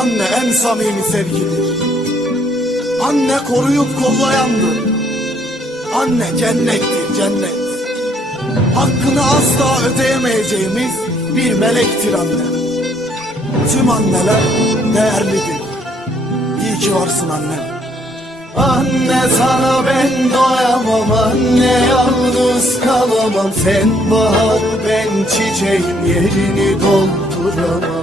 Anne en samimi sevgidir. Anne koruyup kollayandır. Anne cennettir cennet. Hakkını asla ödeyemeyeceğimiz bir melektir anne. Tüm anneler değerlidir. İyi ki varsın annem. Anne sana ben doyamam anne yalnız kalamam Sen bahar ben çiçeğim yerini dolduramam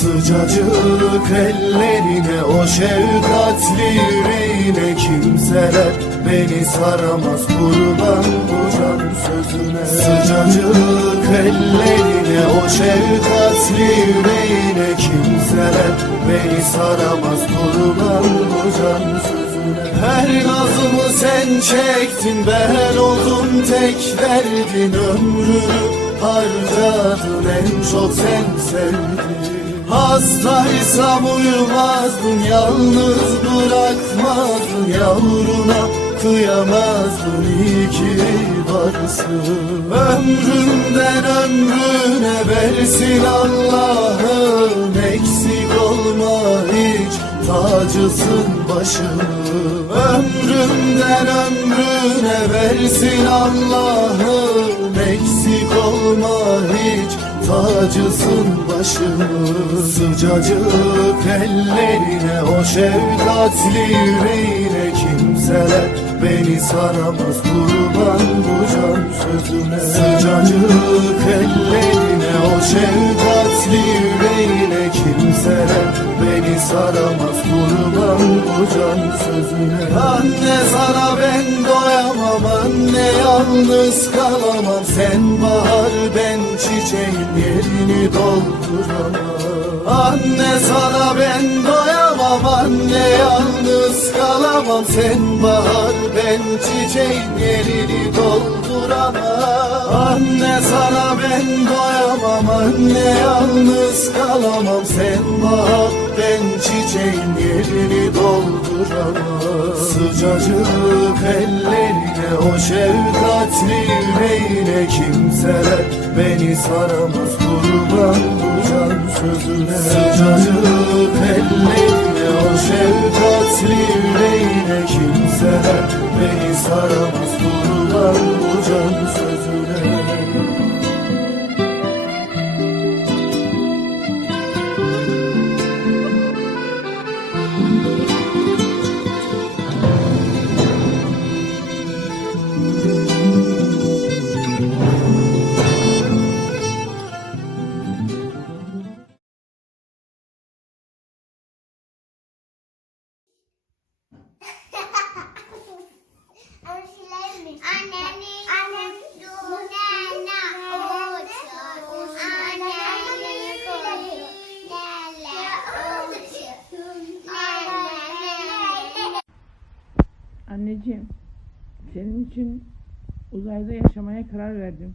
Sıcacık ellerine o şefkatli yüreğine kimseler Beni saramaz. Kurban bu sözüne. Sıcacık ellerine o şefkatli yüreğine kimseler Beni saramaz. Kurban bu sözüne. Her nazımı sen çektin ben oldum tek derdin Ömrünü harcadın en çok sen sevdin Hastaysam uyumazdın yalnız bırakmazdın Yavruna kıyamazdın iyi ki varsın. Ömrümden ömrüne versin Allah'ım Eksik olma hiç tacısın başım Ömrümden ömrüne versin Allah'ım hiç tacısın başım. Sıcacık ellerine o şefkatli yüreğine kimseler Beni saramaz. Kurban bu can sözüne. Sıcacık ellerine o şefkatli yüreğine kimseler Beni saramaz. Kurban bu can sözüne. Anne sana ben doyamam anne yalnız kalamam Sen bahar ben çiçeğin yerini dolduramam. Anne sana ben doyamam anne yalnız kalamam Sen bahar ben çiçeğin yerini dolduramam. Anne sana ben doyamam anne yalnız kalamam Sen bahar ben çiçeğin yerini dolduramam. Sıcacık ellerine o şefkatli yüreğine kimseler Beni saramaz kurban bu can sözüne. Sıcacık ellerine o şefkatli yüreğine kimseler Beni saramaz kurban bu can sözüne Anneciğim, senin için uzayda yaşamaya karar verdim.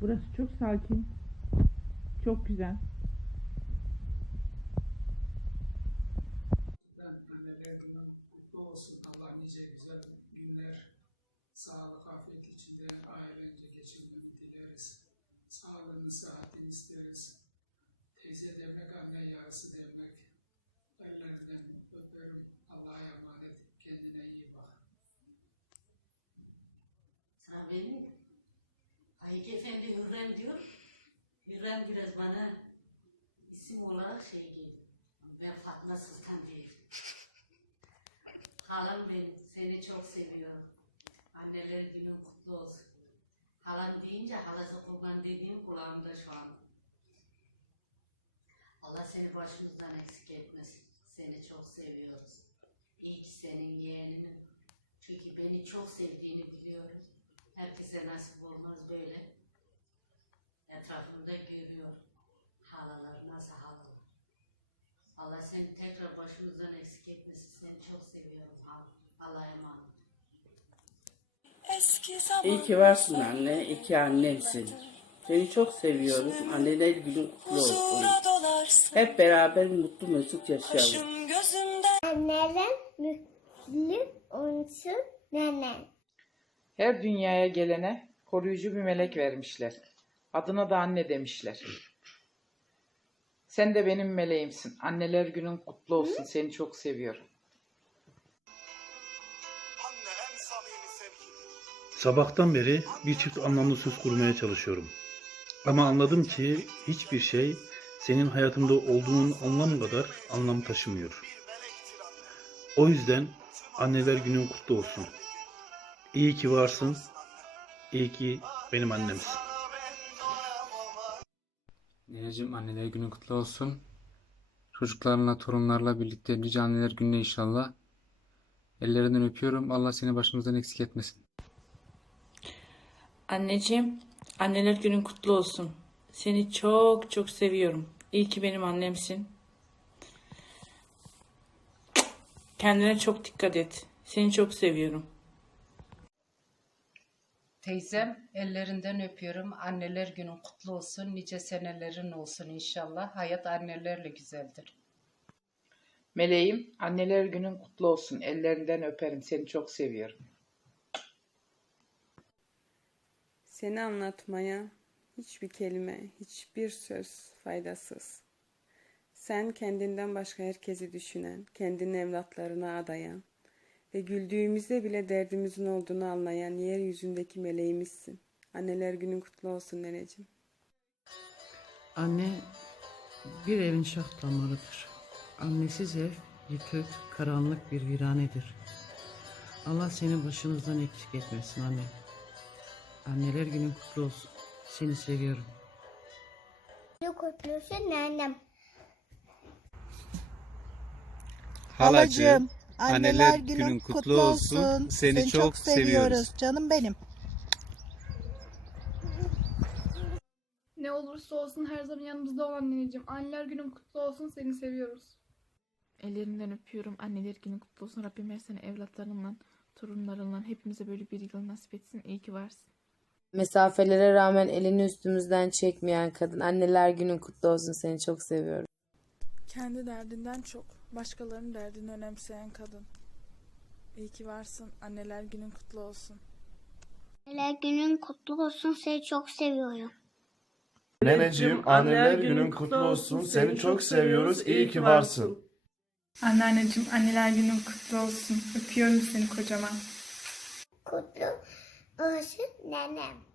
Burası çok sakin, çok güzel. sağlık, afiyet isteriz. Teyze demek, anne yarısı demek. Ellerinden öperim. Allah'a emanet. Kendine iyi bak. Sıra benim. Ayık Efendi Hürrem diyor. Hürrem biraz bana isim olarak şey geliyor. Ben Fatma Sultan değil. Halam benim. Seni çok seviyorum. Anneler günün kutlu olsun. Halam deyince halası kurban dediğim kulağımda şu an. Allah seni başımızdan eksik etmesin. Seni çok seviyoruz. İyi ki senin yeğeninin. Çünkü beni çok sevdiğini biliyorum. Herkese nasip olmaz böyle. Etrafımda Allah seni tekrar başımızdan eksik etmesin. Seni çok seviyorum. Allah'a emanet. İyi ki varsın anne, iyi ki annemsin. Seni çok seviyoruz. Anneler günün kutlu olsun. Hep beraber mutlu mesut yaşayalım. Annelerin mutlu olsun nene. Her dünyaya gelene koruyucu bir melek vermişler. Adına da anne demişler. Sen de benim meleğimsin. Anneler günün kutlu olsun. Seni çok seviyorum. Sabahtan beri bir çift anlamlı söz kurmaya çalışıyorum. Ama anladım ki hiçbir şey senin hayatımda olduğun anlam kadar anlam taşımıyor. O yüzden anneler günün kutlu olsun. İyi ki varsın. İyi ki benim annemsin. Nineciğim anneler günü kutlu olsun. Çocuklarınla, torunlarla birlikte nice anneler gününe inşallah. Ellerinden öpüyorum. Allah seni başımızdan eksik etmesin. Anneciğim, anneler günün kutlu olsun. Seni çok çok seviyorum. İyi ki benim annemsin. Kendine çok dikkat et. Seni çok seviyorum. Teyzem ellerinden öpüyorum. Anneler günün kutlu olsun. Nice senelerin olsun inşallah. Hayat annelerle güzeldir. Meleğim, anneler günün kutlu olsun. Ellerinden öperim. Seni çok seviyorum. Seni anlatmaya hiçbir kelime, hiçbir söz faydasız. Sen kendinden başka herkesi düşünen, kendini evlatlarına adayan ve güldüğümüzde bile derdimizin olduğunu anlayan yeryüzündeki meleğimizsin. Anneler günün kutlu olsun neneciğim. Anne bir evin şah damarıdır. Annesiz ev yıkık, karanlık bir viranedir. Allah seni başımızdan eksik etmesin anne. Anneler günün kutlu olsun. Seni seviyorum. Kutlusun nenem. Halacığım, anneler günün kutlu olsun. Seni çok seviyoruz. Canım benim. Ne olursa olsun her zaman yanımızda olan anneciğim. Anneler günün kutlu olsun seni seviyoruz. Ellerinden öpüyorum. Anneler günü kutlu olsun. Rabbim her sene evlatlarınla, torunlarınla hepimize böyle bir yıl nasip etsin. İyi ki varsın. Mesafelere rağmen elini üstümüzden çekmeyen kadın. Anneler günün kutlu olsun. Seni çok seviyorum. Kendi derdinden çok başkalarının derdini önemseyen kadın. İyi ki varsın. Anneler günün kutlu olsun. Anneler günün kutlu olsun seni çok seviyorum. Neneciğim, anneler günün kutlu olsun. Seni çok seviyoruz. İyi ki varsın. Anneanneciğim anneler günün kutlu olsun. Öpüyorum seni kocaman. Kutlu olsun nenem.